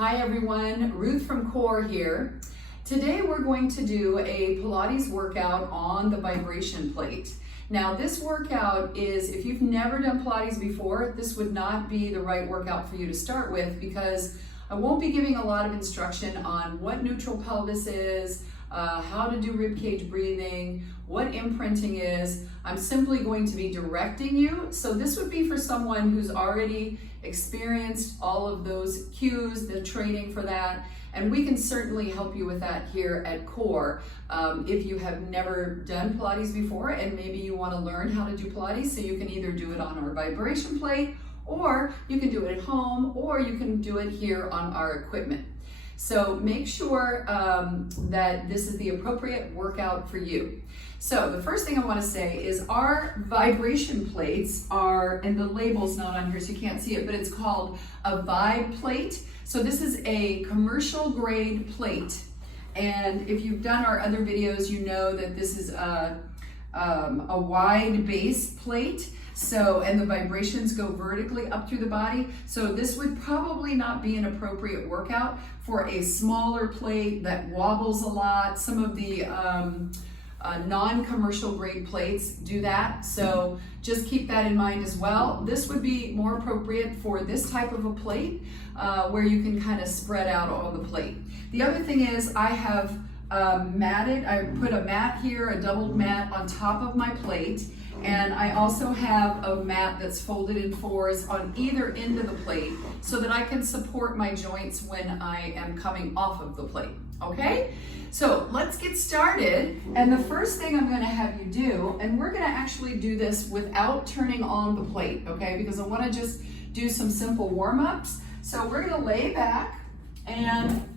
Hi everyone, Ruth from Core here. Today we're going to do a Pilates workout on the vibration plate. Now this workout is, if you've never done Pilates before, this would not be the right workout for you to start with because I won't be giving a lot of instruction on what neutral pelvis is, how to do ribcage breathing, what imprinting is. I'm simply going to be directing you. So this would be for someone who's already experienced all of those cues, the training for that, and we can certainly help you with that here at Core. If you have never done Pilates before and maybe you want to learn how to do Pilates, so you can either do it on our vibration plate, or you can do it at home, or you can do it here on our equipment. So make sure that this is the appropriate workout for you. So the first thing I want to say is our vibration plates are, and the label's not on here so you can't see it, but it's called a Vibe plate. So this is a commercial grade plate. And if you've done our other videos, you know that this is a wide base plate. So, and the vibrations go vertically up through the body. So this would probably not be an appropriate workout for a smaller plate that wobbles a lot. Some of the non-commercial grade plates do that. So just keep that in mind as well. This would be more appropriate for this type of a plate where you can kind of spread out all the plate. The other thing is I have I put a mat here, a doubled mat on top of my plate. And I also have a mat that's folded in fours on either end of the plate so that I can support my joints when I am coming off of the plate, okay? So let's get started. And the first thing I'm gonna have you do, and we're gonna actually do this without turning on the plate, okay? Because I wanna just do some simple warm-ups. So we're gonna lay back, and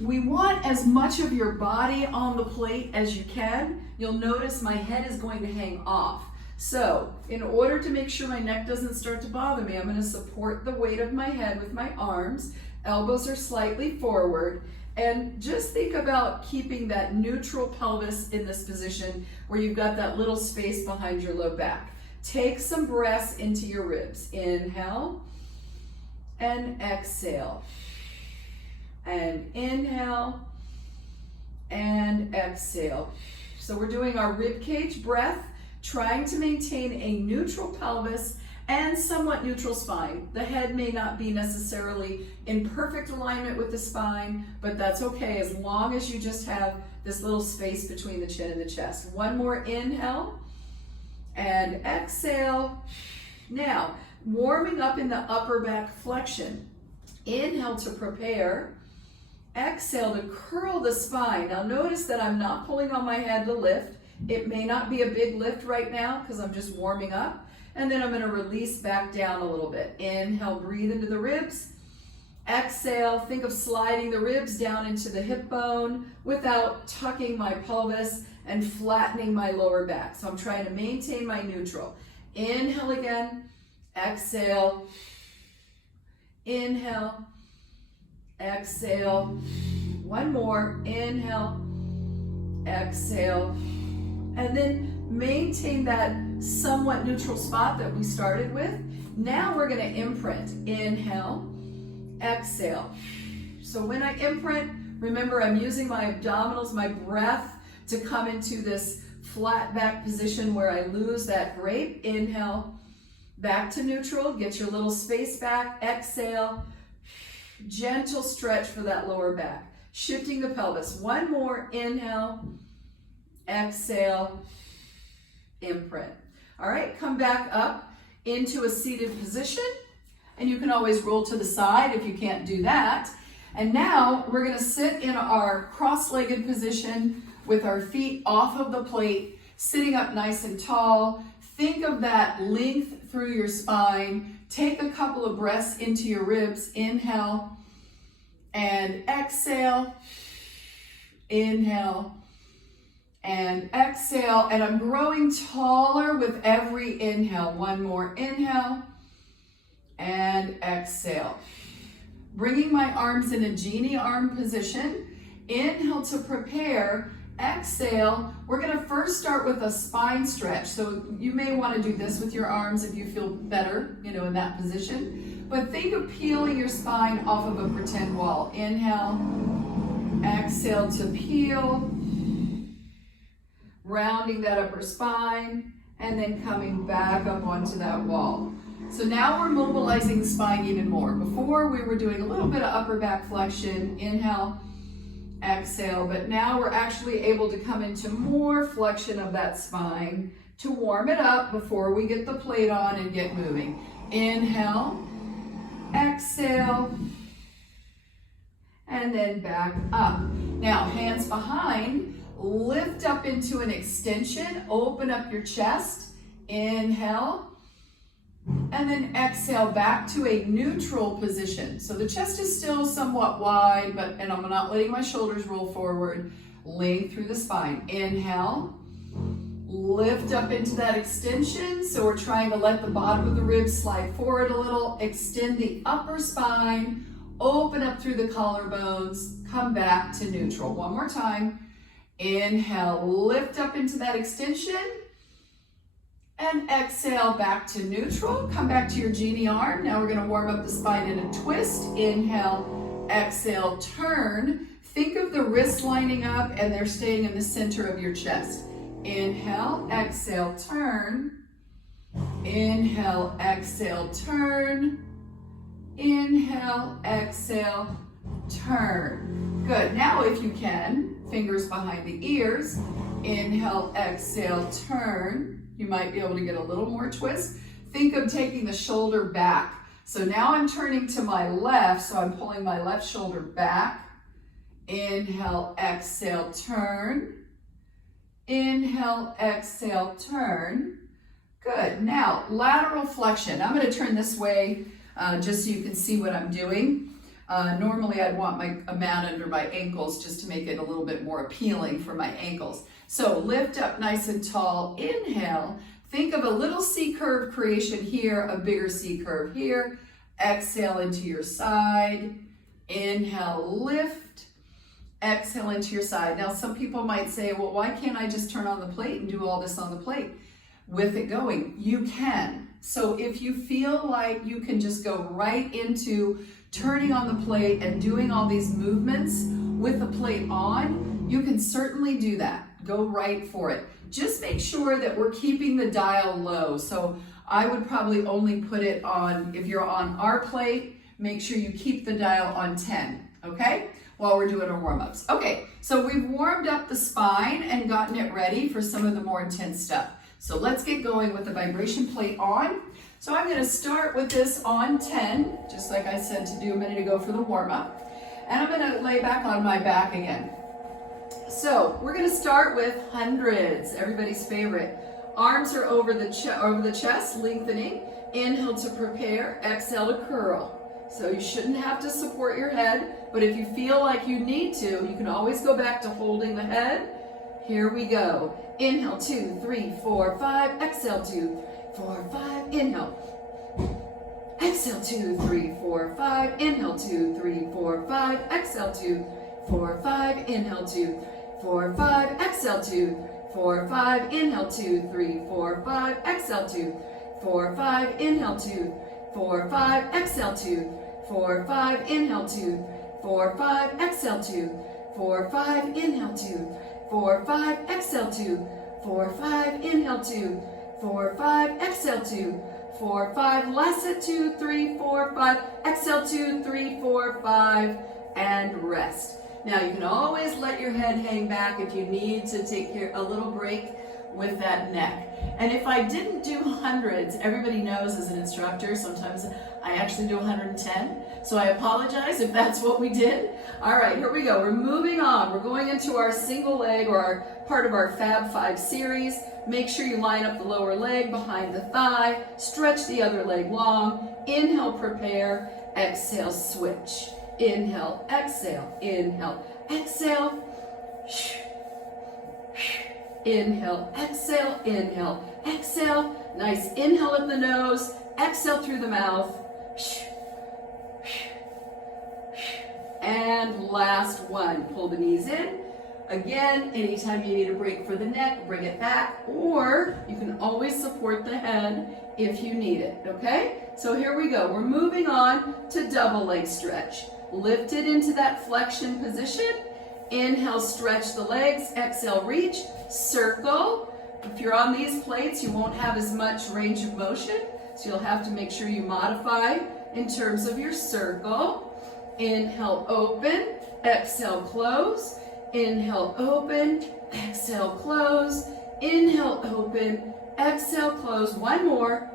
we want as much of your body on the plate as you can. You'll notice my head is going to hang off. So in order to make sure my neck doesn't start to bother me, I'm going to support the weight of my head with my arms. Elbows are slightly forward. And just think about keeping that neutral pelvis in this position where you've got that little space behind your low back. Take some breaths into your ribs. Inhale and exhale. And inhale and exhale. So we're doing our rib cage breath, trying to maintain a neutral pelvis and somewhat neutral spine. The head may not be necessarily in perfect alignment with the spine, but that's okay as long as you just have this little space between the chin and the chest. One more inhale and exhale. Now, warming up in the upper back flexion. Inhale to prepare. Exhale to curl the spine. Now notice that I'm not pulling on my head to lift. It may not be a big lift right now because I'm just warming up. And then I'm going to release back down a little bit. Inhale, breathe into the ribs. Exhale, think of sliding the ribs down into the hip bone without tucking my pelvis and flattening my lower back. So I'm trying to maintain my neutral. Inhale again. Exhale. Inhale. Exhale. One more. Inhale. Exhale. And then maintain that somewhat neutral spot that we started with. Now we're going to imprint. Inhale, exhale. So when I imprint, remember I'm using my abdominals, my breath to come into this flat back position where I lose that grape. Inhale, back to neutral. Get your little space back. Exhale, gentle stretch for that lower back. Shifting the pelvis. One more. Inhale. Exhale, imprint. All right, come back up into a seated position, and you can always roll to the side if you can't do that. And now we're going to sit in our cross-legged position with our feet off of the plate, sitting up nice and tall. Think of that length through your spine. Take a couple of breaths into your ribs. Inhale and exhale. Inhale and exhale, and I'm growing taller with every inhale. One more inhale and exhale. Bringing my arms in a genie arm position. Inhale to prepare. Exhale. We're going to first start with a spine stretch. So you may want to do this with your arms if you feel better, in that position. but think of peeling your spine off of a pretend wall. Inhale, exhale to peel, rounding that upper spine, and then coming back up onto that wall. So now we're mobilizing the spine even more. Before we were doing a little bit of upper back flexion, inhale, exhale, but now we're actually able to come into more flexion of that spine to warm it up before we get the plate on and get moving. Inhale, exhale, and then back up. Now hands behind, lift up into an extension, open up your chest, inhale, and then exhale back to a neutral position. So the chest is still somewhat wide, and I'm not letting my shoulders roll forward. Length through the spine. Inhale, lift up into that extension. So we're trying to let the bottom of the ribs slide forward a little. Extend the upper spine, open up through the collarbones, come back to neutral. One more time. Inhale, lift up into that extension. And exhale back to neutral. Come back to your genie arm. Now we're going to warm up the spine in a twist. Inhale, exhale, turn. Think of the wrists lining up and they're staying in the center of your chest. Inhale, exhale, turn. Inhale, exhale, turn. Inhale, exhale, turn. Good. Now if you can, fingers behind the ears. Inhale, exhale, turn. You might be able to get a little more twist. Think of taking the shoulder back. So now I'm turning to my left, so I'm pulling my left shoulder back. Inhale, exhale, turn. Inhale, exhale, turn. Good. Now, lateral flexion. I'm going to turn this way just so you can see what I'm doing. Normally I'd want a mat under my ankles just to make it a little bit more appealing for my ankles. So lift up nice and tall. Inhale. Think of a little C curve creation here, a bigger C curve here. Exhale into your side. Inhale, lift. Exhale into your side. Now some people might say, well, why can't I just turn on the plate and do all this on the plate with it going? You can. So if you feel like you can just go right into turning on the plate and doing all these movements with the plate on, you can certainly do that. Go right for it. Just make sure that we're keeping the dial low. So I would probably only put it on, if you're on our plate, make sure you keep the dial on 10, okay? While we're doing our warm-ups. Okay, so we've warmed up the spine and gotten it ready for some of the more intense stuff. So let's get going with the vibration plate on. So I'm gonna start with this on 10, just like I said to do a minute ago for the warm-up. And I'm gonna lay back on my back again. So we're going to start with hundreds, everybody's favorite. Arms are over the chest, lengthening. Inhale to prepare, exhale to curl. So you shouldn't have to support your head, but if you feel like you need to, you can always go back to holding the head. Here we go. Inhale, 2, 3, 4, 5. Exhale, 2, 4, 5. Inhale. Exhale, 2, 3, 4, 5. Inhale, 2, 3, 4, 5. Exhale, 2, 4, 5. Inhale, 2, 4, 5, exhale 2, 4, 5, inhale 2, 3, 4, 5, exhale 2, 4, 5, inhale 2, 4, 5, exhale 2, 4, 5, inhale 2, 4, 5, exhale 2, 4, 5, inhale 2, 4, 5, exhale 2, 4, 5, inhale 2, 4, 5, exhale 2, 4, 5, last at 2, 3, 4, 5, exhale 2, 3, 4, 5, and rest. Now you can always let your head hang back if you need to take a little break with that neck. And if I didn't do hundreds, everybody knows as an instructor, sometimes I actually do 110. So I apologize if that's what we did. All right, here we go. We're moving on. We're going into our single leg or our part of our Fab 5 series. Make sure you line up the lower leg behind the thigh. Stretch the other leg long. Inhale, prepare. Exhale, switch. Inhale, exhale, inhale, exhale. Inhale, exhale, inhale, exhale. Nice inhale at the nose, exhale through the mouth. And last one, pull the knees in. Again, anytime you need a break for the neck, bring it back, or you can always support the head if you need it, okay? So here we go. We're moving on to double leg stretch. Lift it into that flexion position. Inhale, stretch the legs. Exhale, reach, circle. If you're on these plates, you won't have as much range of motion, so you'll have to make sure you modify in terms of your circle. Inhale, open. Exhale, close. Inhale, open. Exhale, close. Inhale, open. Exhale, close. One more.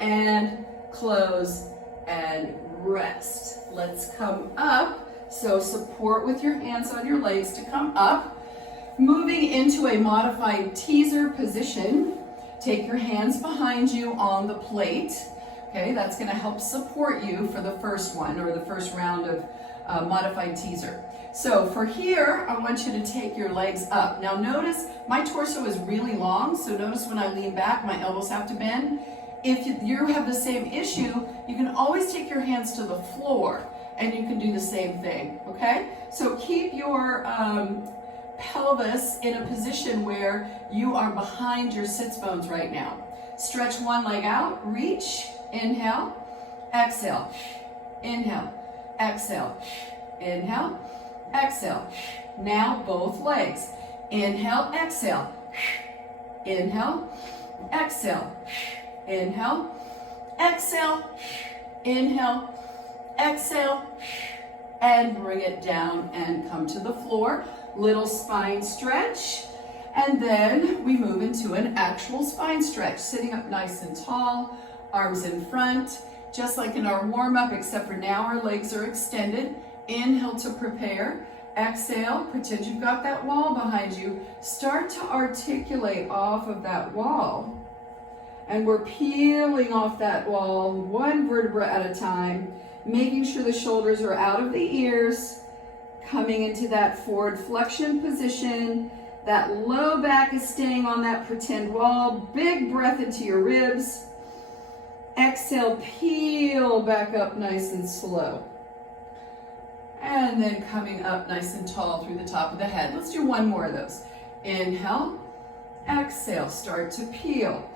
And close and rest. Let's come up. So support with your hands on your legs to come up. Moving into a modified teaser position. Take your hands behind you on the plate. Okay, that's going to help support you for the first one, or the first round of modified teaser. So for here, I want you to take your legs up. Now notice my torso is really long, so notice when I lean back, my elbows have to bend. If you have the same issue, you can always take your hands to the floor and you can do the same thing, okay? So keep your pelvis in a position where you are behind your sits bones right now. Stretch one leg out, reach, inhale, exhale, inhale, exhale, inhale, exhale. Now both legs. Inhale, exhale, inhale, exhale, inhale, exhale, inhale, exhale, and bring it down and come to the floor. Little spine stretch, and then we move into an actual spine stretch, sitting up nice and tall, arms in front, just like in our warm-up, except for now our legs are extended. Inhale to prepare. Exhale, pretend you've got that wall behind you. Start to articulate off of that wall. And we're peeling off that wall one vertebra at a time, making sure the shoulders are out of the ears, coming into that forward flexion position. That low back is staying on that pretend wall. Big breath into your ribs. Exhale, peel back up nice and slow. And then coming up nice and tall through the top of the head. Let's do one more of those. Inhale, exhale, start to peel.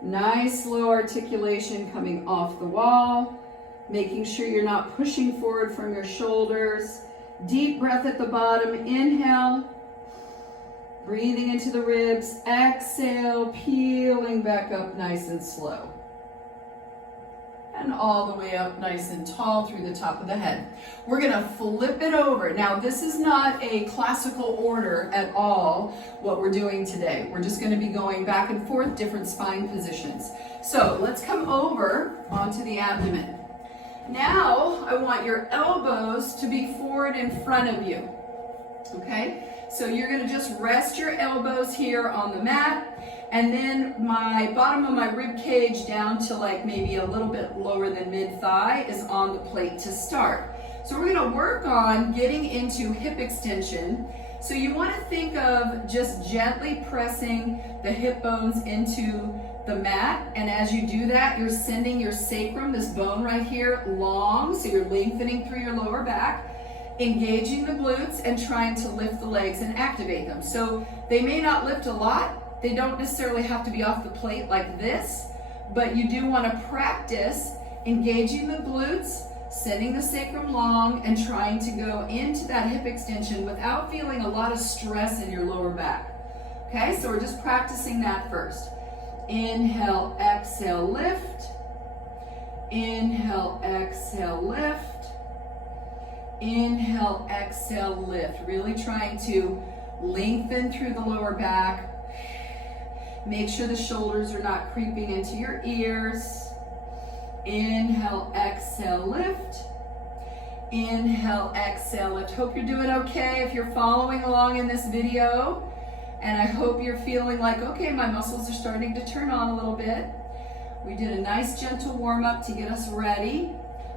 Nice slow articulation coming off the wall, making sure you're not pushing forward from your shoulders. Deep breath at the bottom, inhale, breathing into the ribs, exhale, peeling back up nice and slow. And all the way up nice and tall through the top of the head. We're gonna flip it over. Now this is not a classical order at all, what we're doing today. We're just gonna be going back and forth, different spine positions. So let's come over onto the abdomen. Now I want your elbows to be forward in front of you, okay? So you're gonna just rest your elbows here on the mat, and then my bottom of my rib cage down to like maybe a little bit lower than mid-thigh is on the plate to start. So we're gonna work on getting into hip extension. So you wanna think of just gently pressing the hip bones into the mat, and as you do that, you're sending your sacrum, this bone right here, long, so you're lengthening through your lower back, engaging the glutes and trying to lift the legs and activate them. So they may not lift a lot, they don't necessarily have to be off the plate like this, but you do want to practice engaging the glutes, sending the sacrum long, and trying to go into that hip extension without feeling a lot of stress in your lower back. Okay, so we're just practicing that first. Inhale, exhale, lift. Inhale, exhale, lift. Inhale, exhale, lift. Really trying to lengthen through the lower back. Make sure the shoulders are not creeping into your ears. Inhale, exhale, lift. Inhale, exhale, lift. Hope you're doing okay if you're following along in this video. And I hope you're feeling like, okay, my muscles are starting to turn on a little bit. We did a nice gentle warm up to get us ready.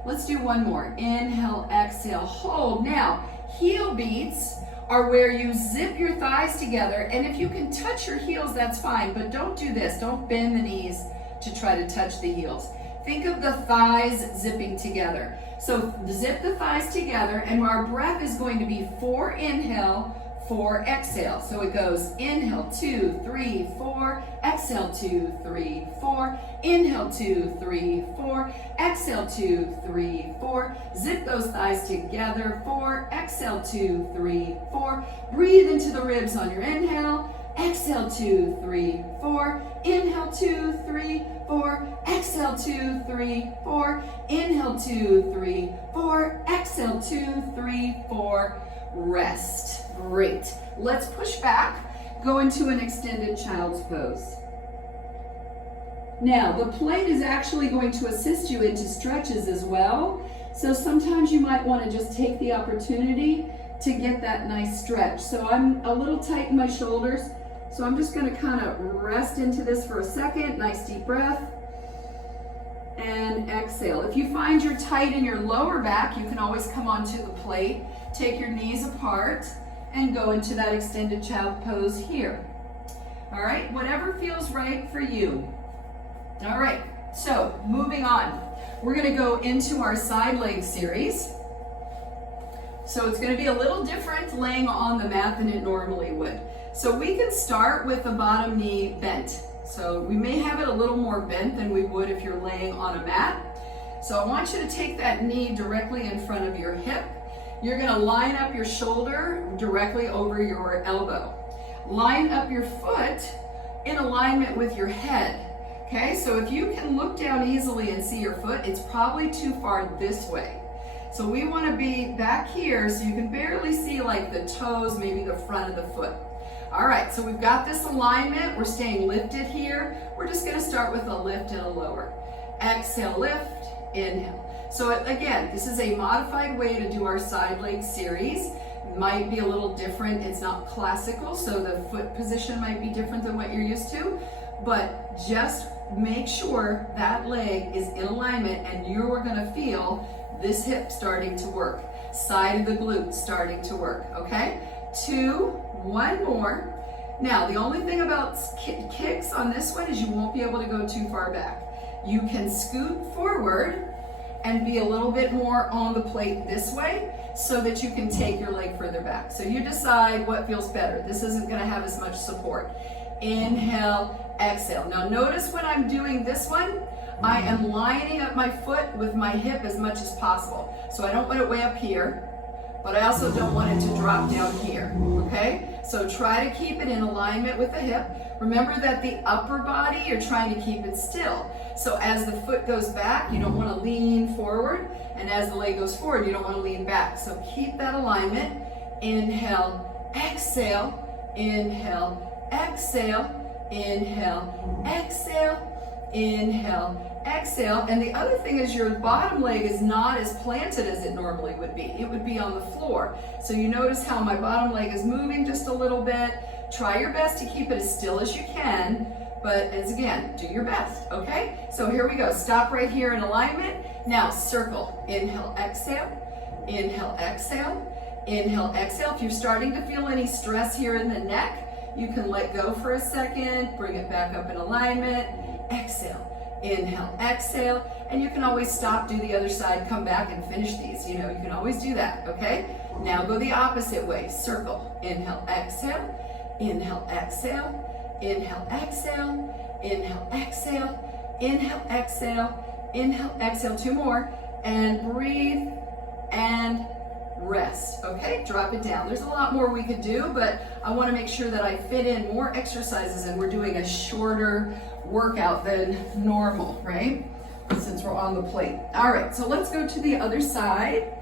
Let's do one more. Inhale, exhale, hold. Now, heel beats are where you zip your thighs together, and if you can touch your heels, that's fine, but don't do this. Don't bend the knees to try to touch the heels. Think of the thighs zipping together. So zip the thighs together, and our breath is going to be 4 inhale, 4, exhale. So it goes inhale, 2, 3, 4, exhale, 2, 3, 4, inhale, 2, 3, 4, exhale, 2, 3, 4, zip those thighs together, 4, exhale, 2, 3, 4, breathe into the ribs on your inhale, exhale, 2, 3, 4, inhale, 2, 3, 4, exhale, 2, 3, 4, inhale, 2, 3, 4, exhale, 2, 3, 4, rest. Great. Let's push back, go into an extended child's pose. Now, the plate is actually going to assist you into stretches as well. So sometimes you might want to just take the opportunity to get that nice stretch. So I'm a little tight in my shoulders, so I'm just going to kind of rest into this for a second. Nice deep breath. And exhale. If you find you're tight in your lower back, you can always come onto the plate, take your knees apart, and go into that extended child pose here. All right, whatever feels right for you. All right, so moving on. We're gonna go into our side leg series. So it's gonna be a little different laying on the mat than it normally would. So we can start with the bottom knee bent. So we may have it a little more bent than we would if you're laying on a mat. So I want you to take that knee directly in front of your hip. You're gonna line up your shoulder directly over your elbow. Line up your foot in alignment with your head. Okay, so if you can look down easily and see your foot, it's probably too far this way. So we wanna be back here so you can barely see like the toes, maybe the front of the foot. All right, so we've got this alignment. We're staying lifted here. We're just gonna start with a lift and a lower. Exhale, lift, inhale. So again, this is a modified way to do our side leg series. It might be a little different. It's not classical, so the foot position might be different than what you're used to, but just make sure that leg is in alignment and you're gonna feel this hip starting to work. Side of the glute starting to work, okay? 2, 1 more. Now, the only thing about kicks on this one is you won't be able to go too far back. You can scoot forward and be a little bit more on the plate this way so that you can take your leg further back. So you decide what feels better. This isn't gonna have as much support. Inhale, exhale. Now notice when I'm doing this one, I am lining up my foot with my hip as much as possible. So I don't want it way up here, but I also don't want it to drop down here, okay? So try to keep it in alignment with the hip. Remember that the upper body, you're trying to keep it still. So as the foot goes back, you don't want to lean forward, and as the leg goes forward, you don't want to lean back. So keep that alignment. Inhale, exhale, inhale, exhale, inhale, exhale, inhale, exhale. And the other thing is your bottom leg is not as planted as it normally would be. It would be on the floor. So you notice how my bottom leg is moving just a little bit. Try your best to keep it as still as you can, but as again, do your best, okay? So here we go. Stop right here in alignment. Now circle. Inhale, exhale, inhale, exhale, inhale, exhale. If you're starting to feel any stress here in the neck, you can let go for a second, bring it back up in alignment, exhale. Inhale, exhale, and you can always stop, do the other side, come back and finish these. You know, you can always do that, okay? Now go the opposite way. Circle. Inhale, exhale, inhale, exhale, inhale, exhale, inhale, exhale, inhale, exhale, inhale, exhale. 2 more, and breathe and rest, okay? Drop it down. There's a lot more we could do, but I want to make sure that I fit in more exercises and we're doing a shorter workout than normal, right? Since we're on the plate. All right, so let's go to the other side.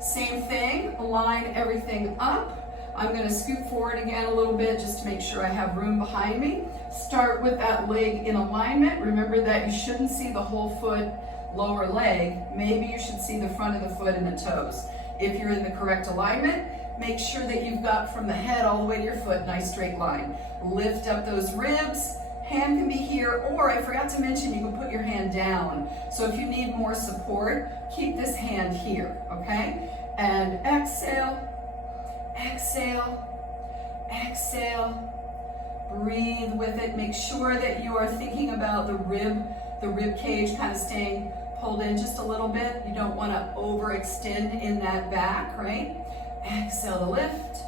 Same thing, line everything up. I'm going to scoot forward again a little bit just to make sure I have room behind me. Start with that leg in alignment. Remember that you shouldn't see the whole foot, lower leg. Maybe you should see the front of the foot and the toes. If you're in the correct alignment, make sure that you've got from the head all the way to your foot, nice straight line. Lift up those ribs. Hand can be here, or I forgot to mention, you can put your hand down. So if you need more support, keep this hand here, okay? And exhale, exhale, exhale. Breathe with it. Make sure that you are thinking about the rib cage kind of staying pulled in just a little bit. You don't want to overextend in that back, right? Exhale to lift,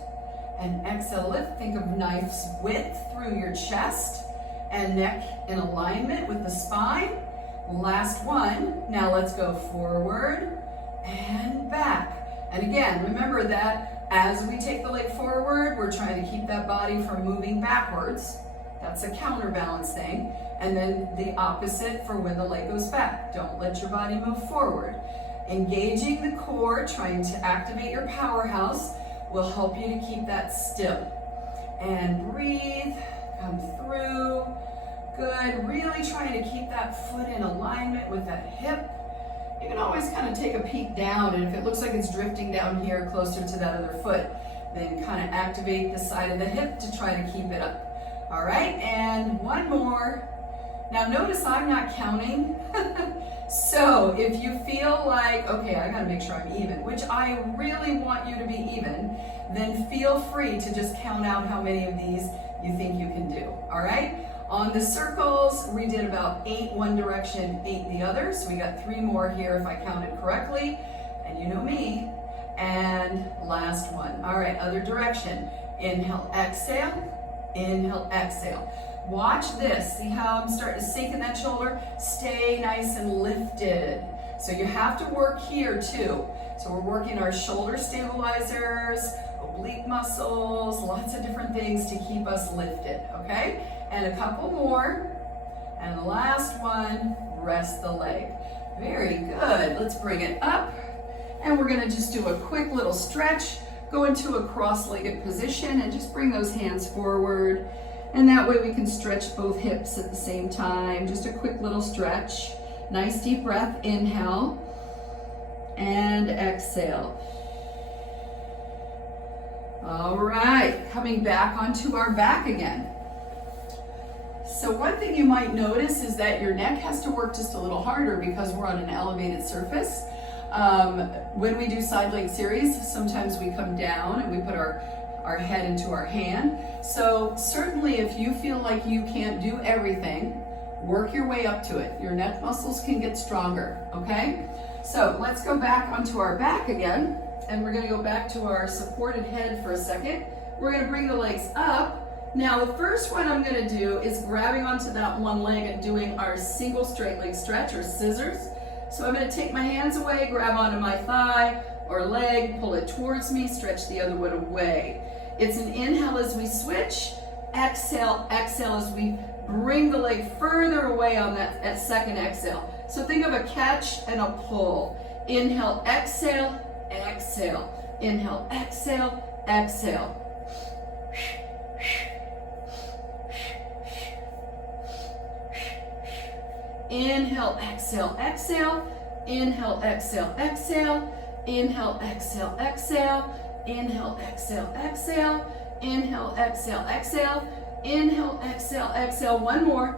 and exhale, lift. Think of knife's width through your chest and neck in alignment with the spine. Last one. Now let's go forward and back. And again, remember that as we take the leg forward, we're trying to keep that body from moving backwards. That's a counterbalance thing. And then the opposite for when the leg goes back. Don't let your body move forward. Engaging the core, trying to activate your powerhouse, will help you to keep that still. And breathe, come through. Good, really trying to keep that foot in alignment with that hip. You can always kind of take a peek down, and if it looks like it's drifting down here closer to that other foot, then kind of activate the side of the hip to try to keep it up. All right, and one more. Now notice I'm not counting. So if you feel like, okay, I gotta make sure I'm even, which I really want you to be even, then feel free to just count out how many of these you think you can do, all right? On the circles, we did about 8 one direction, 8 the other, so we got 3 more here if I counted correctly, and you know me. And last one. All right, other direction. Inhale, exhale, inhale, exhale. Watch this. See how I'm starting to sink in that shoulder? Stay nice and lifted. So you have to work here too. So we're working our shoulder stabilizers, oblique muscles, lots of different things to keep us lifted, okay? And a couple more. And the last one, rest the leg. Very good. Let's bring it up. And we're gonna just do a quick little stretch, go into a cross-legged position and just bring those hands forward. And that way we can stretch both hips at the same time. Just a quick little stretch. Nice deep breath, inhale and exhale. All right, coming back onto our back again. So one thing you might notice is that your neck has to work just a little harder because we're on an elevated surface. When we do side leg series, sometimes we come down and we put our head into our hand. So certainly if you feel like you can't do everything, work your way up to it. Your neck muscles can get stronger, okay? So let's go back onto our back again, and we're gonna go back to our supported head for a second. We're gonna bring the legs up. Now the first one I'm gonna do is grabbing onto that one leg and doing our single straight leg stretch or scissors. So I'm gonna take my hands away, grab onto my thigh or leg, pull it towards me, stretch the other one away. It's an inhale as we switch, exhale, exhale as we bring the leg further away on that second exhale. So think of a catch and a pull. Inhale, exhale, exhale. Inhale, exhale, exhale. Inhale, exhale, exhale. Inhale, exhale, exhale. Inhale, exhale, exhale. Inhale, exhale, exhale. Inhale, exhale, exhale. Inhale, exhale, exhale. One more.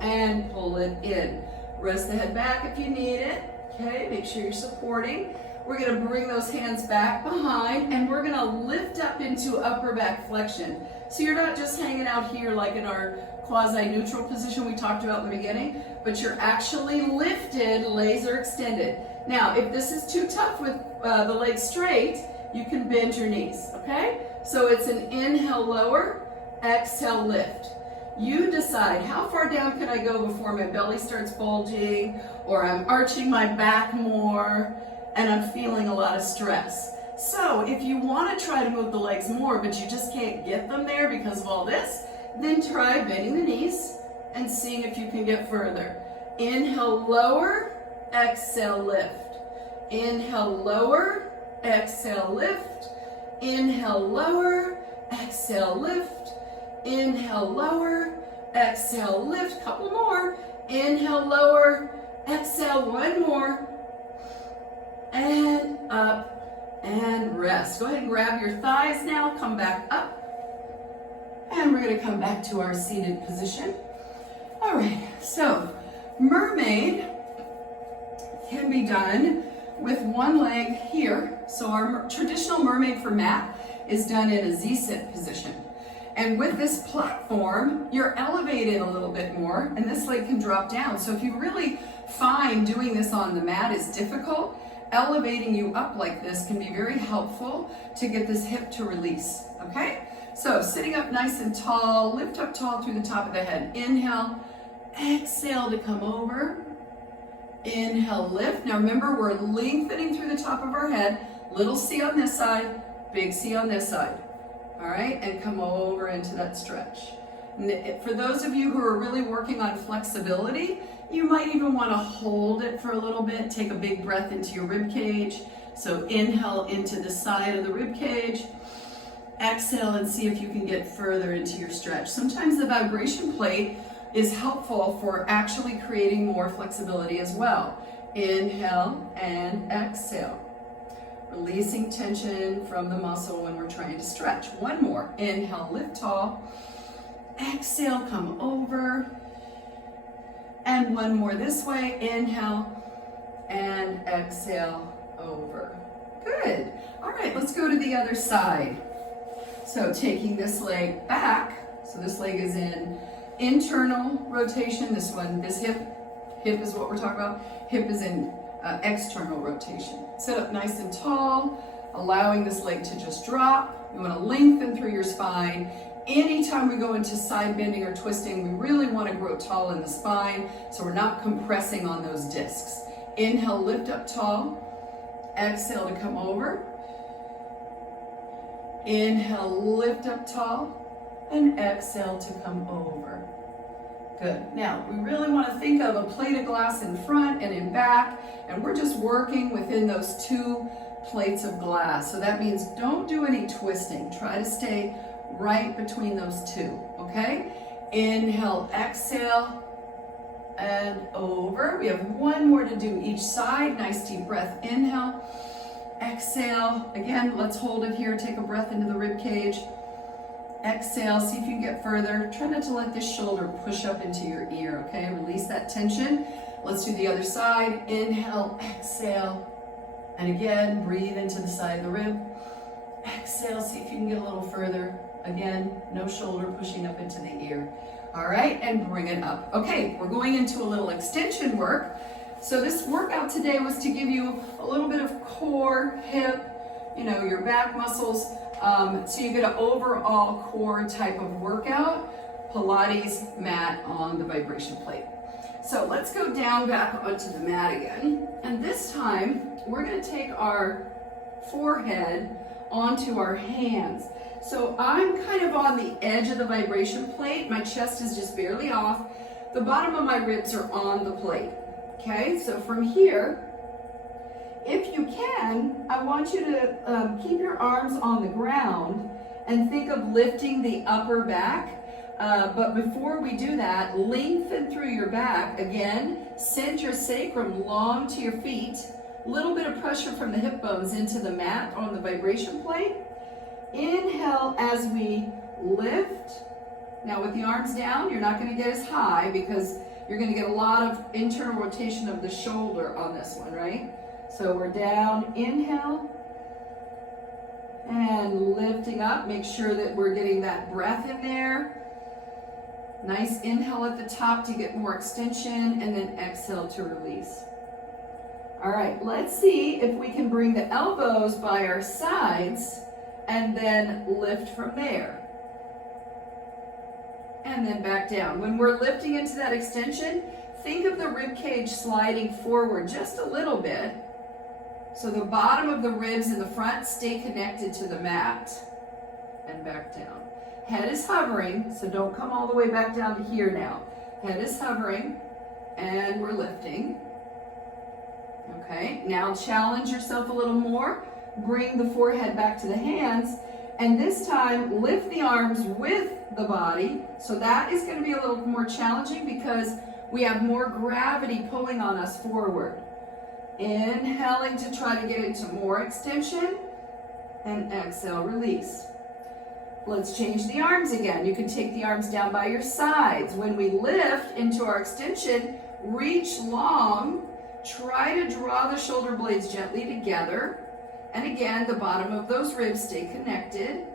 And pull it in. Rest the head back if you need it. Okay, make sure you're supporting. We're gonna bring those hands back behind and we're gonna lift up into upper back flexion. So you're not just hanging out here like in our quasi-neutral position we talked about in the beginning, but you're actually lifted, legs are extended. Now, if this is too tough with the legs straight, you can bend your knees, okay? So it's an inhale, lower, exhale, lift. You decide how far down can I go before my belly starts bulging, or I'm arching my back more, and I'm feeling a lot of stress. So if you want to try to move the legs more, but you just can't get them there because of all this, then try bending the knees and seeing if you can get further. Inhale, lower, exhale, lift. Inhale, lower, exhale, lift. Inhale, lower, exhale, lift. Inhale, lower, exhale, lift. Couple more. Inhale, lower, exhale, one more. And up and rest. Go ahead and grab your thighs now. Come back up. And we're going to come back to our seated position. All right, so mermaid can be done with one leg here. So our traditional mermaid for mat is done in a Z-sit position. And with this platform, you're elevated a little bit more, and this leg can drop down. So if you really find doing this on the mat is difficult, elevating you up like this can be very helpful to get this hip to release, okay? So sitting up nice and tall, lift up tall through the top of the head. Inhale, exhale to come over. Inhale, lift. Now remember, we're lengthening through the top of our head. Little C on this side, big C on this side. All right, and come over into that stretch. For those of you who are really working on flexibility, you might even want to hold it for a little bit. Take a big breath into your rib cage. So inhale into the side of the rib cage. Exhale and see if you can get further into your stretch. Sometimes the vibration plate is helpful for actually creating more flexibility as well. Inhale and exhale. Releasing tension from the muscle when we're trying to stretch. One more. Inhale, lift tall. Exhale, come over. And one more this way. Inhale and exhale over. Good. All right, let's go to the other side. So taking this leg back. So this leg is in internal rotation. This hip is what we're talking about. Hip is in external rotation. Sit up nice and tall, allowing this leg to just drop. You want to lengthen through your spine. Anytime we go into side bending or twisting, we really want to grow tall in the spine so we're not compressing on those discs. Inhale, lift up tall. Exhale to come over. Inhale, lift up tall. And exhale to come over. Good. Now, we really want to think of a plate of glass in front and in back, and we're just working within those two plates of glass. So that means don't do any twisting. Try to stay right between those two, okay? Inhale, exhale, and over. We have one more to do each side. Nice deep breath. Inhale, exhale. Again, let's hold it here. Take a breath into the rib cage. Exhale, see if you can get further. Try not to let this shoulder push up into your ear, okay? Release that tension. Let's do the other side. Inhale, exhale. And again, breathe into the side of the rib. Exhale, see if you can get a little further. Again, no shoulder pushing up into the ear. All right, and bring it up. Okay, we're going into a little extension work. So this workout today was to give you a little bit of core, hip, your back muscles, so you get an overall core type of workout, Pilates mat on the vibration plate. So let's go down back onto the mat again. And this time, we're gonna take our forehead onto our hands. So I'm kind of on the edge of the vibration plate. My chest is just barely off. The bottom of my ribs are on the plate. Okay, so from here, if you can, I want you to keep your arms on the ground and think of lifting the upper back. But before we do that, lengthen through your back. Again, send your sacrum long to your feet. A little bit of pressure from the hip bones into the mat on the vibration plate. Inhale as we lift. Now with the arms down, you're not going to get as high because you're going to get a lot of internal rotation of the shoulder on this one, right? So we're down, inhale, and lifting up. Make sure that we're getting that breath in there. Nice inhale at the top to get more extension, and then exhale to release. All right, let's see if we can bring the elbows by our sides and then lift from there. And then back down. When we're lifting into that extension, think of the rib cage sliding forward just a little bit. So the bottom of the ribs in the front stay connected to the mat. And back down. Head is hovering, so don't come all the way back down to here now. Head is hovering, and we're lifting. Okay, now challenge yourself a little more. Bring the forehead back to the hands, and this time lift the arms with the body. So that is going to be a little more challenging because we have more gravity pulling on us forward. Inhaling to try to get into more extension, and exhale, release. Let's change the arms again. You can take the arms down by your sides. When we lift into our extension, reach long. Try to draw the shoulder blades gently together. And again, the bottom of those ribs stay connected.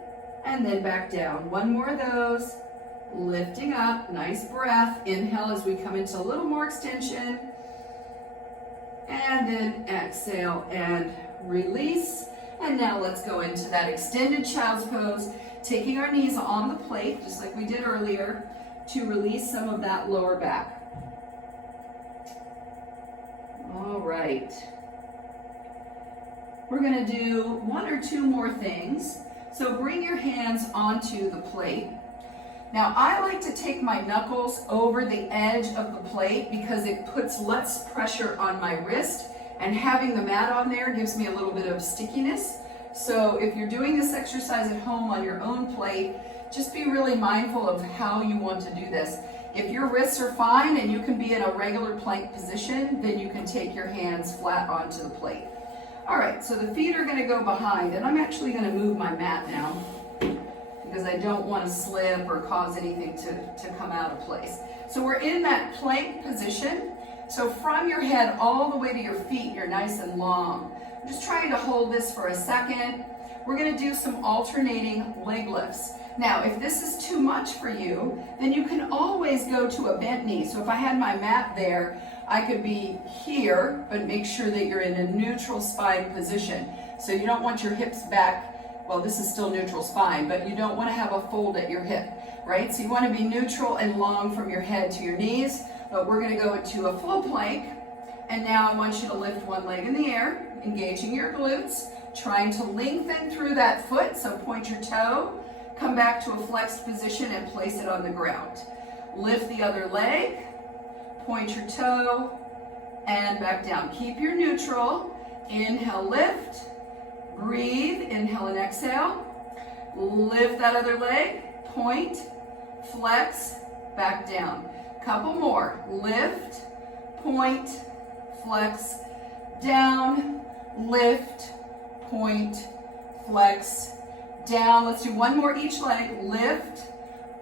And then back down. One more of those. Lifting up. Nice breath. Inhale as we come into a little more extension. And then exhale and release. And now let's go into that extended child's pose, taking our knees on the plate, just like we did earlier, to release some of that lower back. All right. We're going to do one or two more things. So bring your hands onto the plate. Now I like to take my knuckles over the edge of the plate because it puts less pressure on my wrist, and having the mat on there gives me a little bit of stickiness. So if you're doing this exercise at home on your own plate, just be really mindful of how you want to do this. If your wrists are fine and you can be in a regular plank position, then you can take your hands flat onto the plate. All right, so the feet are going to go behind, and I'm actually going to move my mat now because I don't want to slip or cause anything to come out of place. So we're in that plank position. So from your head all the way to your feet, you're nice and long. I'm just trying to hold this for a second. We're going to do some alternating leg lifts. Now, if this is too much for you, then you can always go to a bent knee. So if I had my mat there, I could be here, but make sure that you're in a neutral spine position. So you don't want your hips back. Well, this is still neutral spine, but you don't want to have a fold at your hip, right? So you want to be neutral and long from your head to your knees, but we're going to go into a full plank. And now I want you to lift one leg in the air, engaging your glutes, trying to lengthen through that foot. So point your toe, come back to a flexed position and place it on the ground. Lift the other leg, point your toe, and back down. Keep your neutral. Inhale, lift. Breathe, inhale and exhale. Lift that other leg, point, flex, back down. Couple more. Lift, point, flex, down, lift, point, flex, down. Let's do one more each leg. Lift,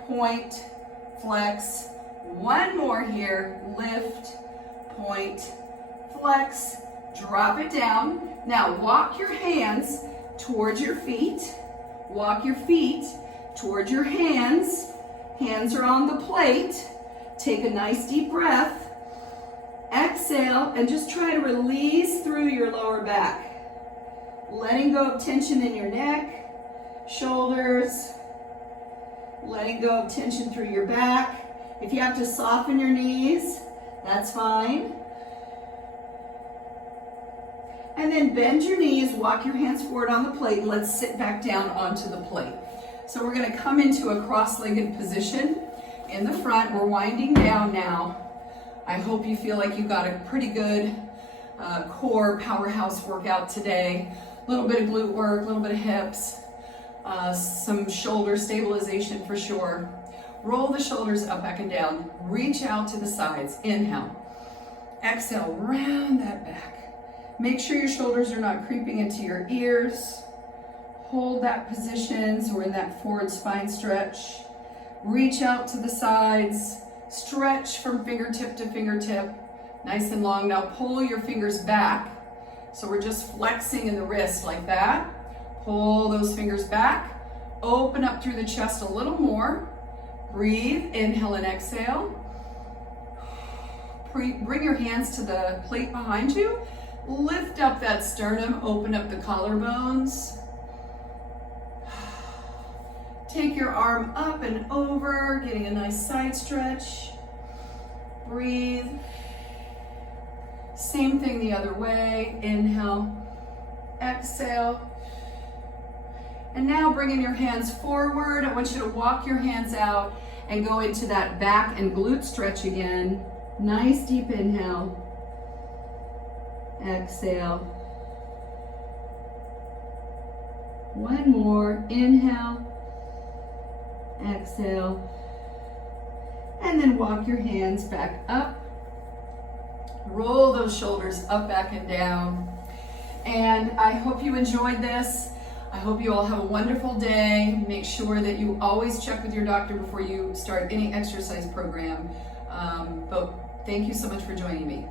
point, flex. One more here. Lift, point, flex, drop it down. Now walk your hands towards your feet. Walk your feet towards your hands. Hands are on the plate. Take a nice deep breath. Exhale and just try to release through your lower back. Letting go of tension in your neck, shoulders. Letting go of tension through your back. If you have to soften your knees, that's fine. And then bend your knees, walk your hands forward on the plate, and let's sit back down onto the plate. So we're going to come into a cross-legged position in the front. We're winding down now. I hope you feel like you got a pretty good core powerhouse workout today. A little bit of glute work, a little bit of hips, some shoulder stabilization for sure. Roll the shoulders up, back and down. Reach out to the sides. Inhale. Exhale, round that back. Make sure your shoulders are not creeping into your ears. Hold that position so we're in that forward spine stretch. Reach out to the sides. Stretch from fingertip to fingertip. Nice and long. Now pull your fingers back. So we're just flexing in the wrist like that. Pull those fingers back. Open up through the chest a little more. Breathe. Inhale and exhale. Bring your hands to the plate behind you. Lift up that sternum, open up the collarbones. Take your arm up and over, getting a nice side stretch. Breathe. Same thing the other way. Inhale, exhale. And now bringing your hands forward, I want you to walk your hands out and go into that back and glute stretch again. Nice deep inhale. Exhale. One more. Inhale. Exhale. And then walk your hands back up. Roll those shoulders up, back, and down. And I hope you enjoyed this. I hope you all have a wonderful day. Make sure that you always check with your doctor before you start any exercise program. But thank you so much for joining me.